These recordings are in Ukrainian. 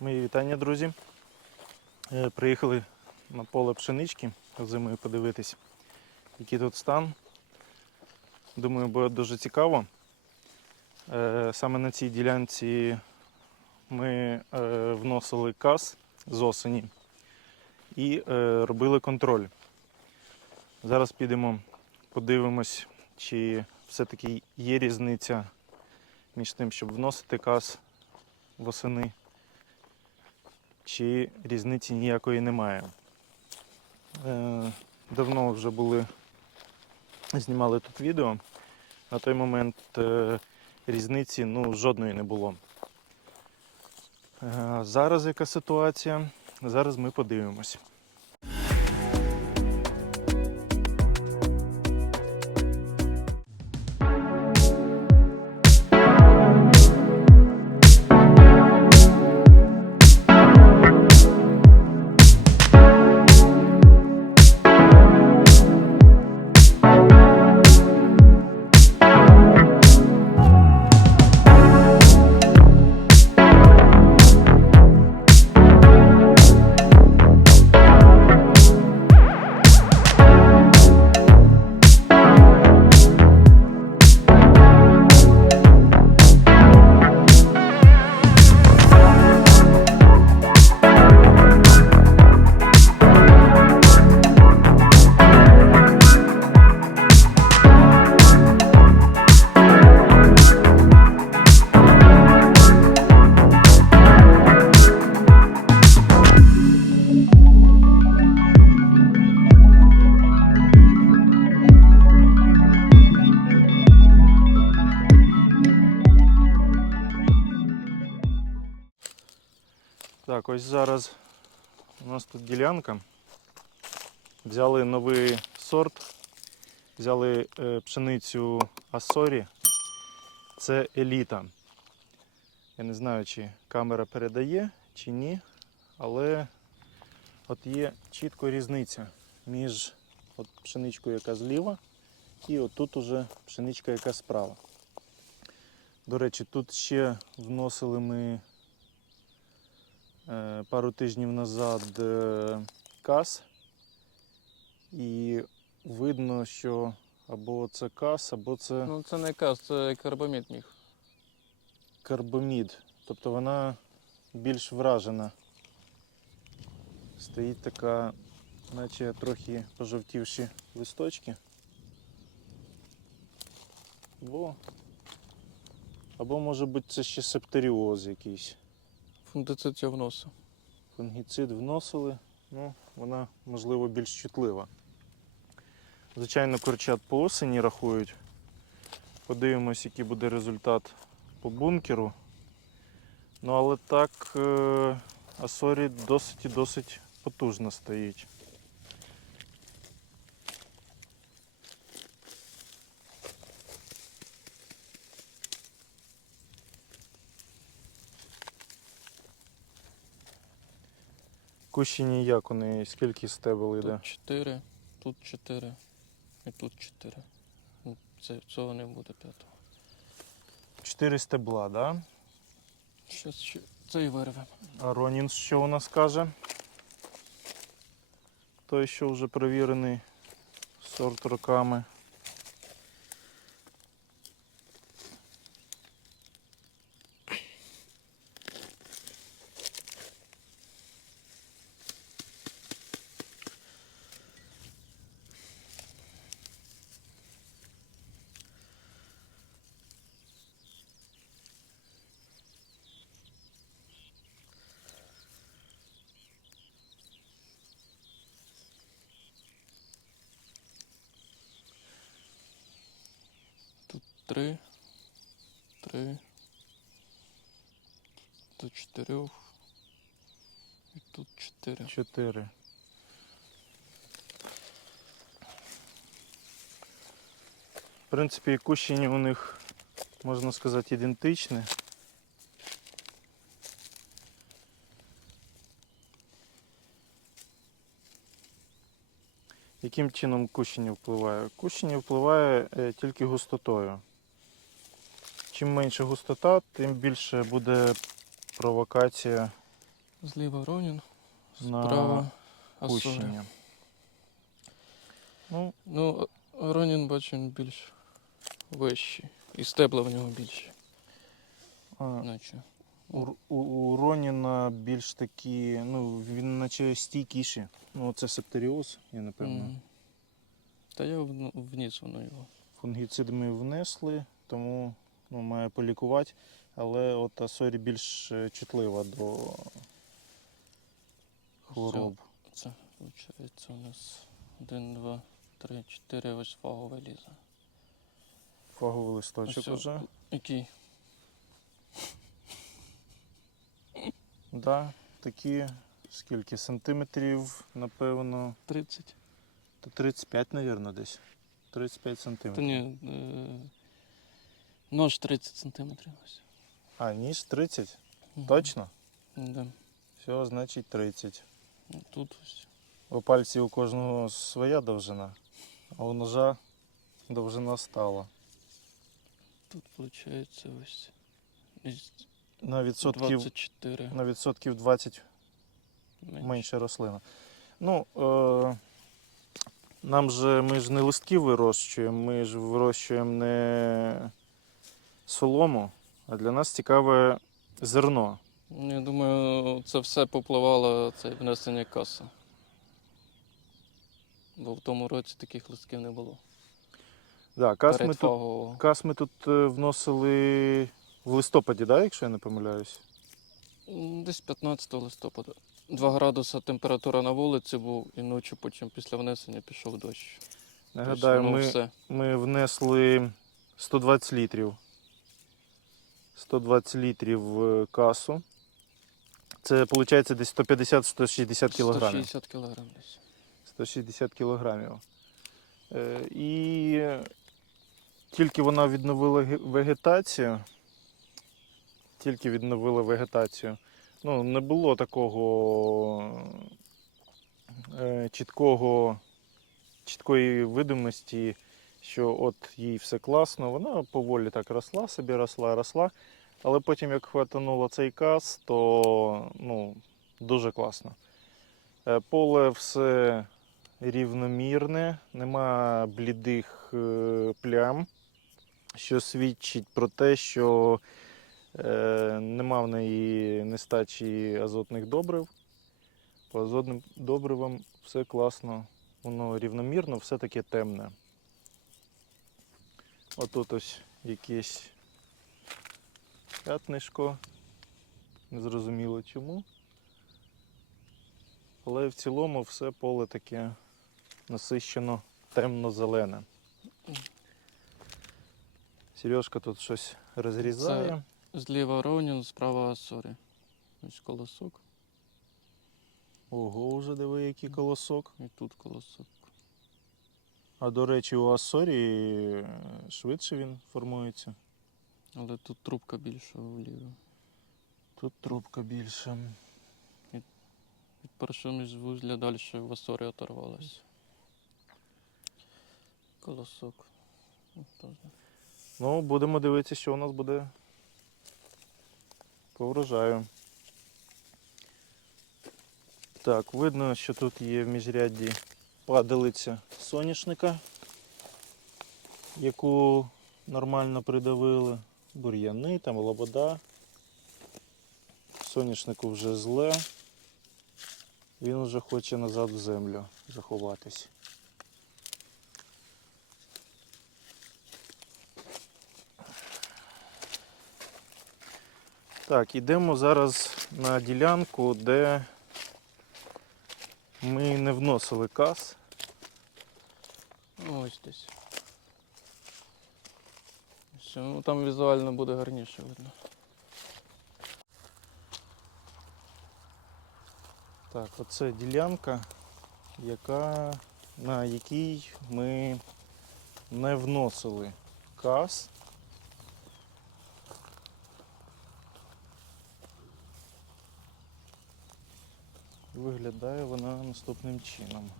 Мої вітання, друзі. Е, Приїхали на поле пшенички зимою подивитись, який тут стан. Думаю, буде дуже цікаво. Е, Саме на цій ділянці ми е, вносили каз з осені і робили контроль. Зараз підемо, подивимось, чи все-таки є різниця між тим, щоб вносити каз восени чи різниці ніякої немає. Е, давно вже були, знімали тут відео. На той момент е, різниці ну, жодної не було. Е, зараз яка ситуація? Зараз ми подивимось. Так, ось зараз у нас тут ділянка. Взяли новий сорт, взяли е, пшеницю Ассорі. Це еліта. Я не знаю, чи камера передає, чи ні, але от є чітко різниця між от пшеничкою, яка зліва, і от тут уже пшеничка, яка справа. До речі, тут ще вносили ми пару тижнів назад е, кас, і видно, що або це кас, або це Ну це не каз, це карбамід міг. карбомід. Тобто вона більш вражена. Стоїть така, наче трохи пожовтівші листочки. Або, або може бути це ще септеріоз якийсь. Фундицид я вносив. Фунгіцид вносили, ну, вона, можливо, більш чутлива. Звичайно, курчат по осені рахують. Подивимось, який буде результат по бункеру. Ну, але так, е, Асорі досить і досить потужно стоїть. Кущені як вони, скільки стебел йде? Тут 4, тут 4 і тут 4. Ну, Це, цього не буде п'ятого. Чотири стебла, да? Щас ще цей вирвемо. А Ронін що у нас каже? Той, що вже перевірений сорт роками. Тут 3, 3, до 4 і тут 4. Чотири. В принципі, і кущені у них, можна сказати, ідентичні. Яким чином кущення впливає? Кущення впливає е, тільки густотою. Чим менше густота, тим більше буде провокація Зліва Ронін, справа пущення. Ну, Ну, Ронін він більш вищий. І стебла в нього більші, а, наче. у, у, у Роніна більш такі, ну, він наче стійкіший. Ну, це септеріоз, я напевно. Мгм. Та я вн- вніс воно його. Фунгіцид ми внесли, тому ну, має полікувати. Але от Асорі більш е, чутлива до хвороб. Це виходить у нас 1, 2, 3, 4, ось фагове лізе. Фаговий листочок уже. Який? Да, такі скільки сантиметрів, напевно, 30. то 35, мабуть, десь. 35 Та сантиметрів. ні, е, нож 30 сантиметрів ось. А, ніж 30? Мгм. Точно? Да. Все, значить 30. Ну, Тут ось. У пальці у кожного своя довжина, а у ножа довжина стала. Тут виходить ось. На відсотків, 24 на відсотків 20 менше. менше рослина. Ну, е, нам же ми ж не листки вирощуємо, ми ж вирощуємо не солому, а для нас цікаве зерно. Ну, Я думаю, це все попливало це внесення каси. Бо в тому році таких листків не було. Да, кас, ми тут, кас ми тут е, вносили в листопаді, да, якщо я не помиляюсь. Десь 15 листопада. 2 градуса температура на вулиці був, і ночі потім після внесення пішов дощ. Нагадаю, ну, ми, ми внесли 120 літрів. 120 літрів е, касу. Це виходить десь 150-160 кілограмів. 160 кілограм десь. 160 кілограмів. Е, І тільки вона відновила вегетацію. Тільки відновила вегетацію. Ну, не було такого е, чіткого, чіткої видимості, що от їй все класно. Вона поволі так росла, собі росла, росла. Але потім, як хватануло цей каз, то ну, дуже класно. Е, Поле все рівномірне, нема блідих е, плям, що свідчить про те, що е, нема в неї нестачі азотних добрив. По азотним добривам все класно, воно рівномірно, все таке темне. Отут ось якесь п'ятнишко, незрозуміло чому. Але в цілому все поле таке насищено темно-зелене. Сережка тут щось розрізає. Зліва Ронін, справа Асорі. Ось колосок Ого, вже диви, який колосок. і тут колосок. А до речі, у Ассорі е, швидше він формується. Але тут трубка більша вліво. Тут трубка більша. Від першого міжвузля далі в Асорі оторвалась. Колосок. Ну. Ну, будемо дивитися, що у нас буде по врожаю. Так, видно, що тут є в міжрядді падалиця соняшника, яку нормально придавили. Бур'яни, там лобода. Соняшнику вже зле. Він вже хоче назад в землю заховатись. Так, йдемо зараз на ділянку, де ми не вносили каз. Ну, Ось десь. Все, ну там візуально буде гарніше видно. Так, оце ділянка, яка, на якій ми не вносили каз. Виглядає вона наступним чином.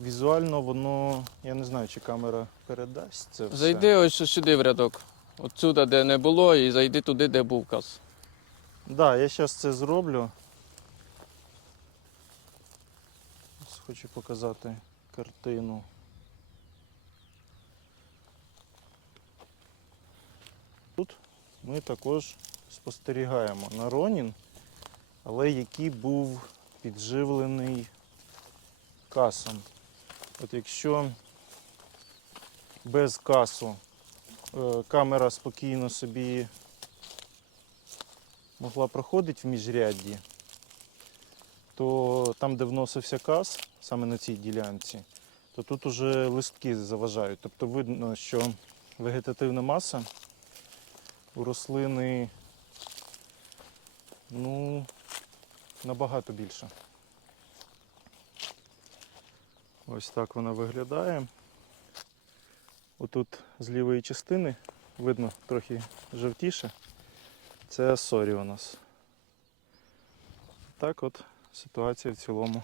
візуально воно, я не знаю, чи камера передасть це все. Зайди ось сюди в рядок. Отсюди, де не було, і зайди туди, де був каз. Да, я зараз це зроблю. Ось Хочу показати картину. Тут ми також спостерігаємо на Ронін, але який був підживлений касом. От якщо без касу е, камера спокійно собі могла проходити в міжрядді, то там, де вносився каз, саме на цій ділянці, то тут уже листки заважають. Тобто видно, що вегетативна маса у рослини ну, набагато більша. Ось так вона виглядає. Отут з лівої частини видно трохи жовтіше. Це Асорі у нас. Так от ситуація в цілому.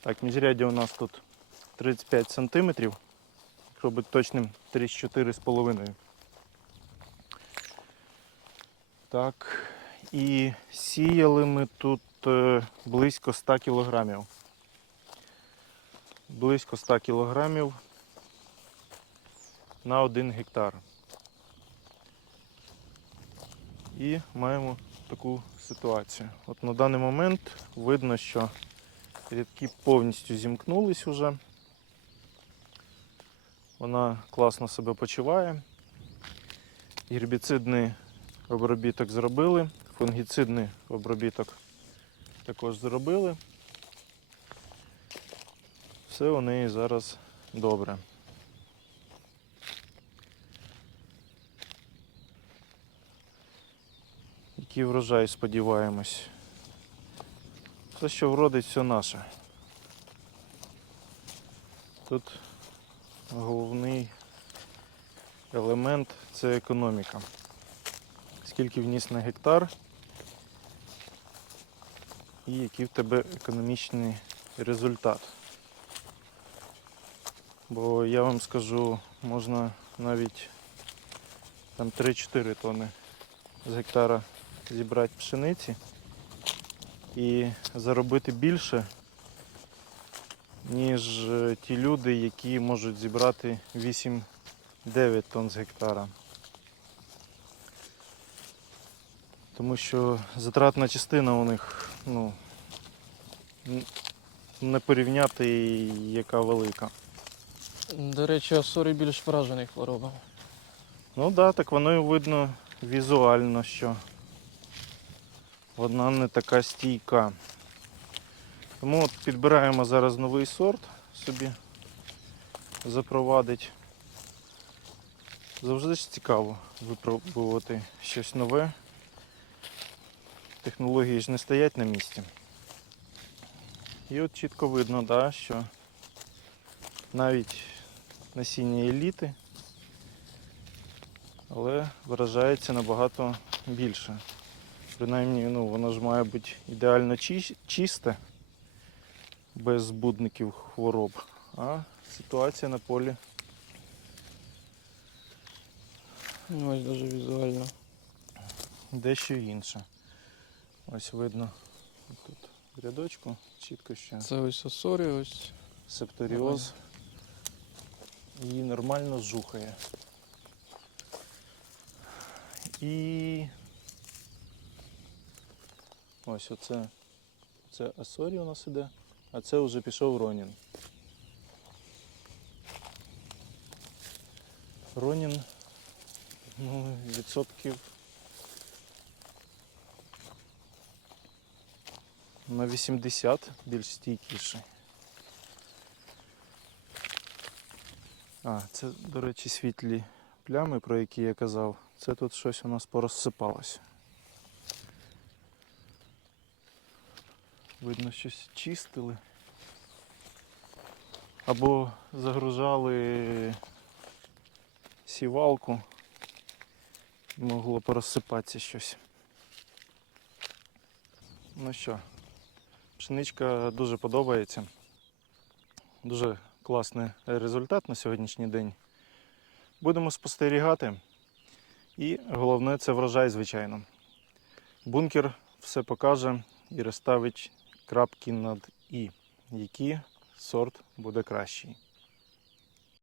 Так, міжряддя у нас тут 35 см. Якщо бути точним, 34,5. Так. І сіяли ми тут е, близько 100 кілограмів. Близько 100 кілограмів на 1 гектар. І маємо таку ситуацію. От на даний момент видно, що рядки повністю зімкнулись уже. Вона класно себе почуває. Гербіцидний обробіток зробили, фунгіцидний обробіток також зробили. Все у неї зараз добре. Який врожай сподіваємось. Все, що вродить, все наше. Тут головний елемент це економіка. Скільки вніс на гектар і який в тебе економічний результат. Бо я вам скажу, можна навіть там 3-4 тонни з гектара зібрати пшениці і заробити більше, ніж е, ті люди, які можуть зібрати 8-9 тонн з гектара. Тому що затратна частина у них ну, не порівняти, яка велика. До речі, Асорі більш вражений хворобами. Ну так, да, так воно і видно візуально, що вона не така стійка. Тому от підбираємо зараз новий сорт собі запровадить. Завжди ж цікаво випробувати щось нове. Технології ж не стоять на місці. І от чітко видно, да, що навіть насіння еліти але виражається набагато більше. Принаймні, ну, воно ж має бути ідеально чисте, без збудників хвороб. А ситуація на полі Ну, ось дуже візуально. дещо інша. Ось видно тут в рядочку, чітко що Це ось Асорі, ось. септоріоз її нормально жухає. І ось оце, це Асорі у нас іде, а це вже пішов Ронін. Ронін ну, відсотків на 80 більш стійкіший. А, це, до речі, світлі плями, про які я казав. Це тут щось у нас порозсипалося. Видно, щось чистили. Або загружали сівалку. Могло порозсипатися щось. Ну що, пшеничка дуже подобається. Дуже класний результат на сьогоднішній день. Будемо спостерігати. І головне це врожай, звичайно. Бункер все покаже і розставить крапки над І, який сорт буде кращий.